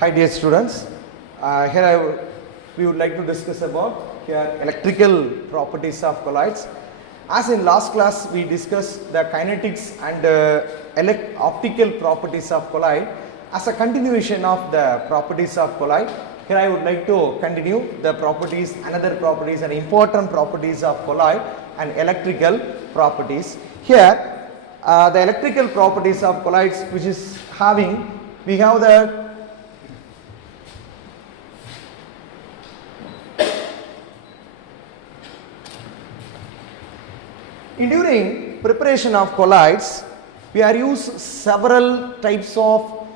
Hi dear students, we would like to discuss about here electrical properties of colloids. As in last class we discussed the kinetics and optical properties of colloid. As a continuation of the properties of colloid, here I would like to continue the properties, another properties and important properties of colloid and electrical properties. Here the electrical properties of colloids, which is having, we have the during preparation of colloids, we are used several types of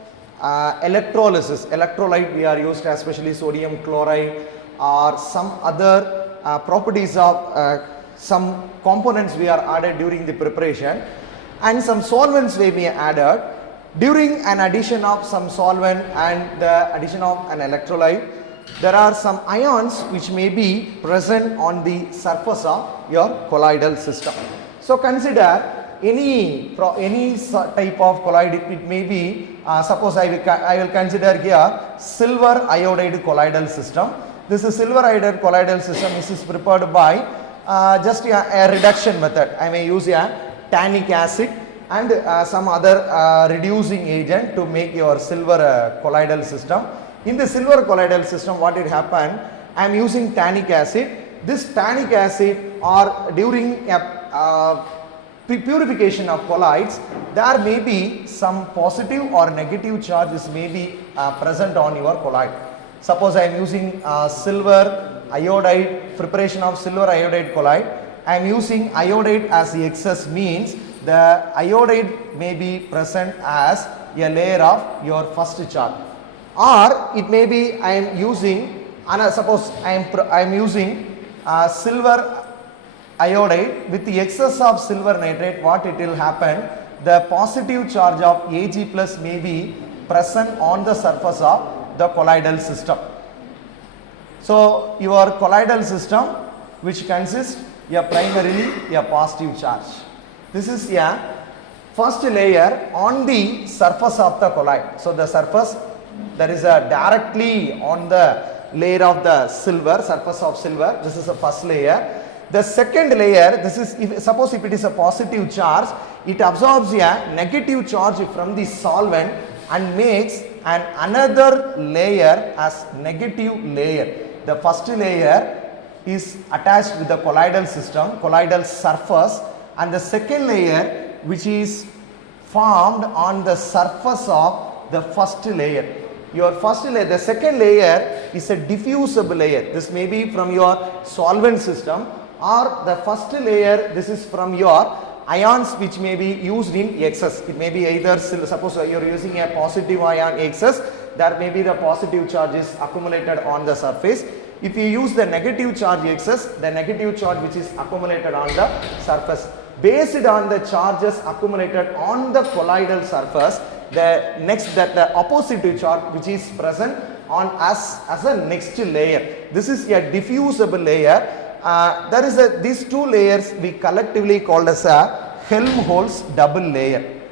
electrolysis. Electrolyte we are used, especially sodium chloride or some other properties of some components we are added during the preparation, and some solvents may be added. During an addition of some solvent and the addition of an electrolyte, there are some ions which may be present on the surface of your colloidal system. So consider any type of colloid. It may be suppose I will consider here silver iodide colloidal system. This is silver iodide colloidal system. This is prepared by just a reduction method. I may use a tannic acid and some other reducing agent to make your silver colloidal system. In the silver colloidal system, what it happened, I am using tannic acid. This tannic acid, or during a purification of colloids, there may be some positive or negative charges may be present on your colloid. Suppose I am using silver iodide, preparation of silver iodide colloid. I am using iodide as the excess, means the iodide may be present as a layer of your first charge. Or it may be I am using, suppose I am using silver iodide with the excess of silver nitrate. What it will happen, the positive charge of Ag plus may be present on the surface of the colloidal system. So your colloidal system, which consists primarily a positive charge. This is a first layer on the surface of the colloid. So the surface, there is a directly on the layer of the silver, surface of silver. This is the first layer. The second layer, this is, suppose if it is a positive charge, it absorbs a negative charge from the solvent and makes another layer as negative layer. The first layer is attached with the colloidal system, colloidal surface, and the second layer, which is formed on the surface of the first layer. Your first layer, the second layer is a diffusible layer. This may be from your solvent system, or the first layer, this is from your ions which may be used in excess. It may be either, suppose you are using a positive ion excess, there may be the positive charges accumulated on the surface. If you use the negative charge excess, the negative charge which is accumulated on the surface. Based on the charges accumulated on the colloidal surface, the opposite charge which is present on as a next layer. This is a diffusible layer. There is these two layers we collectively called as a Helmholtz double layer.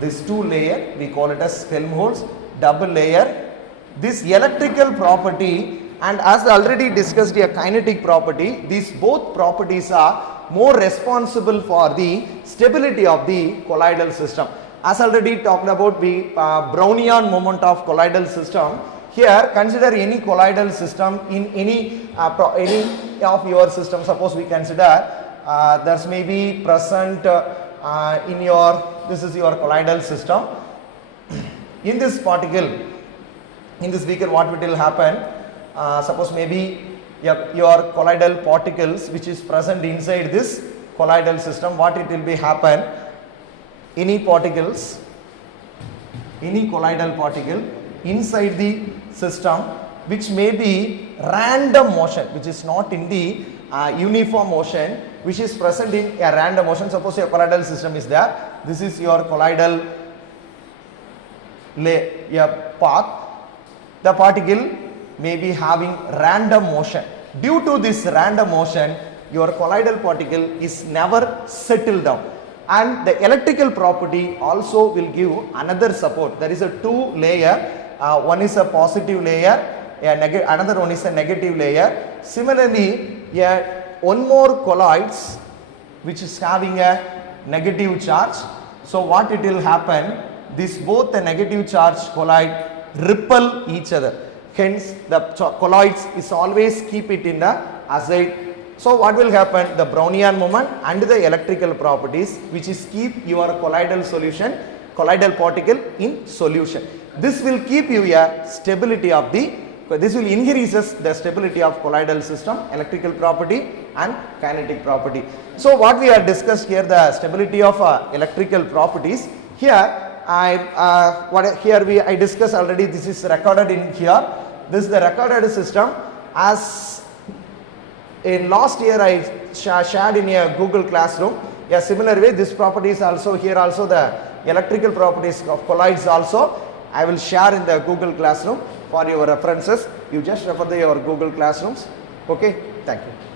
This two layer we call it as Helmholtz double layer. This electrical property, and as already discussed, a kinetic property, these both properties are more responsible for the stability of the colloidal system. As already talked about the Brownian moment of colloidal system, here consider any colloidal system in any of your system. Suppose we consider there may be present in your, this is your colloidal system. In this particle, in this beaker, what will happen, suppose maybe your colloidal particles which is present inside this colloidal system, what it will be happen, any particles, any colloidal particle inside the system which may be random motion, which is not in the uniform motion, which is present in a random motion. Suppose your colloidal system is there, this is your colloidal path, the particle may be having random motion. Due to this random motion, your colloidal particle is never settled down. And the electrical property also will give another support. There is a two layer, one is a positive layer, another one is a negative layer. Similarly, one more colloids which is having a negative charge. So what it will happen, this both the negative charge colloid repel each other. Hence the colloids is always keep it in the azide. So what will happen, the Brownian moment and the electrical properties which is keep your colloidal solution, colloidal particle in solution. This will keep you a stability of the, this will increases the stability of colloidal system, electrical property and kinetic property. So what we have discussed here, the stability of electrical properties. Here I discussed already, this is recorded in here. This is the recorded system. As in last year I shared in a Google Classroom. A similar way, this property is also here, also the electrical properties of colloids also I will share in the Google Classroom for your references. You just refer to your Google Classrooms. Okay, thank you.